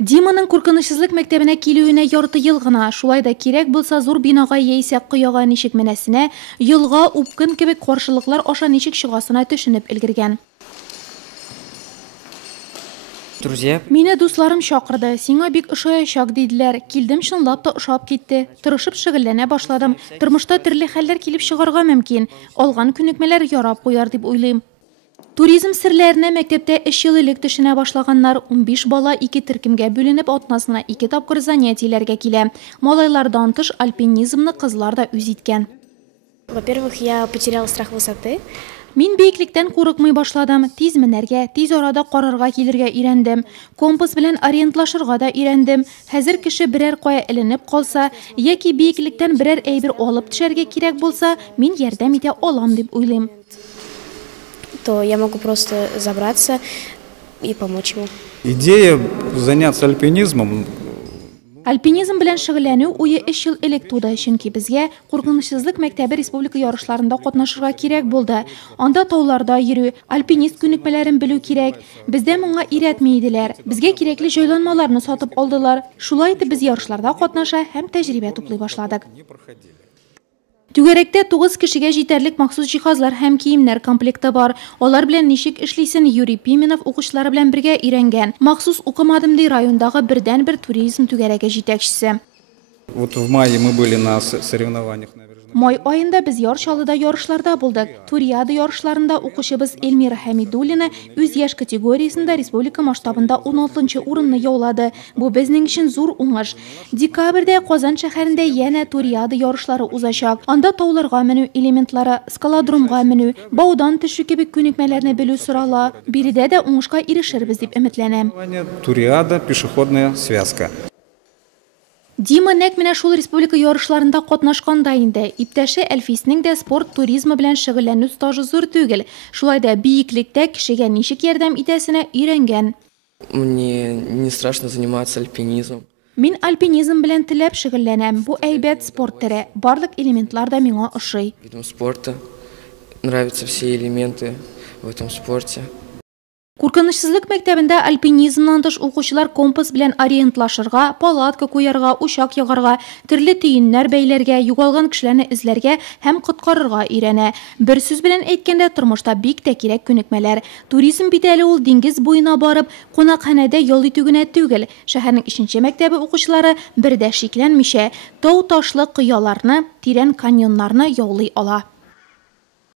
Диманың Куркынычсызлык мәктәбенә килүенә ярты ел гына, шулай да кирәк булса зур бинага яисә кояга ничек менәсенә, елга, упкын кебек каршылыклар аша ничек чыгасына төшенеп өлгергән. Мине дусларым чакырды, сиңа бик ошаячак диделәр. Килдем, чынлап та ошап китте. Тырышып шөгыльләнә башладым. Тормышта төрле хәлләр килеп чыгарга мөмкин. Алган күнекмәләр ярап куяр дип уйлыйм. Туризм серләренә мәктәптә 3 ел элек төшенә башлаганнар 15 бала 2 төркемгә бүленеп атнасына 2 тапкыр занятиеләргә килә. Малайлардан тыш альпинизмны кызлар да үз иткән. Во-первых, я потеряла страх высоты. Мин бейеклектән курыкмый башладым. Тиз менәргә, тиз арада карарга килергә өйрәндем. Компас белән ориентлашырга да өйрәндем. Хәзер кеше берәр кая эленеп калса, яки бейеклектән берәр әйбер алып төшәргә кирәк булса, мин ярдәм итә алам дип уйлыйм. То я могу просто забраться и помочь ему. Идея заняться альпинизмом. Альпинизм белән шөгыльләнү уе 3 ел элек туды, чөнки безгә Куркынычсызлык мәктәбе республика ярышларында катнашырга кирәк булды. Анда тауларда йөрү, альпинист күнекмәләрен белү кирәк. Бездә моңа өйрәтми иделәр. Безгә кирәкле җайланмаларны сатып алдылар. Шулай итеп без ярышларда катнаша һәм тәҗрибә туплый башладык. Түгәрәктә 9 кешегә җитәрлек махсус җиһазлар һәм киемнәр комплекты бар. Алар белән ничек эшлисен Юрий Пименов укучылары белән бергә өйрәнгән. Махсус укымадым ди райондагы бердән-бер туризм түгәрәге җитәкчесе. Вот в мае мы были на соревнованиях. Май айында без Ярчалыда ярышларда булдык. Туриада ярышларында укучыбыз Эльмира Хәмидуллина үз яшь категориясендә республика масштабында 16-нчы урынны яулады. Бу безнең өчен зур уңыш. Декабрьдә Казан шәһәрендә янә Туриада ярышлары узачак. Анда тауларга менү элементлары, скалодромга менү, баудан төшү кебек күнекмәләрне белү сорала. Биредә дә уңышка ирешербез дип өметләнәм. Туриада пешеходная связка. Дима нәк менә шул республика ярышларында катнашканда инде. Иптәше Әлфиснең дә спорт туризмы белән шөгыльләнү стажы зур түгел. Шулай да бийеклектә кешегә ничек ярдәм итәсенә өйрәнгән. Мне не страшно заниматься альпинизмом. Мин альпинизм белән теләп шөгыльләнәм. Бу әйбәт спорт төре. Барлык элементлар да миңа ошый. Видом спорта. Нравятся все элементы в этом спорте. Куркынычсызлык мәктәбендә альпинизмнан тыш укучылар компас белән ориентлашырга, палатка куярга, учак ягарга, төрле төеннәр бәйләргә, югалган кешеләрне эзләргә һәм коткарырга өйрәнә. Бер сүз белән әйткәндә, тормышта бик тә кирәк күнекмәләр. Туризм бит әле ул диңгез буена барып, кунакханәдә ял итү генә түгел. Шәһәрнең 3-нче мәктәбе укучылары бердә шикләнмичә, тау-ташлы кыяларны, тирән каньоннарны яулый ала.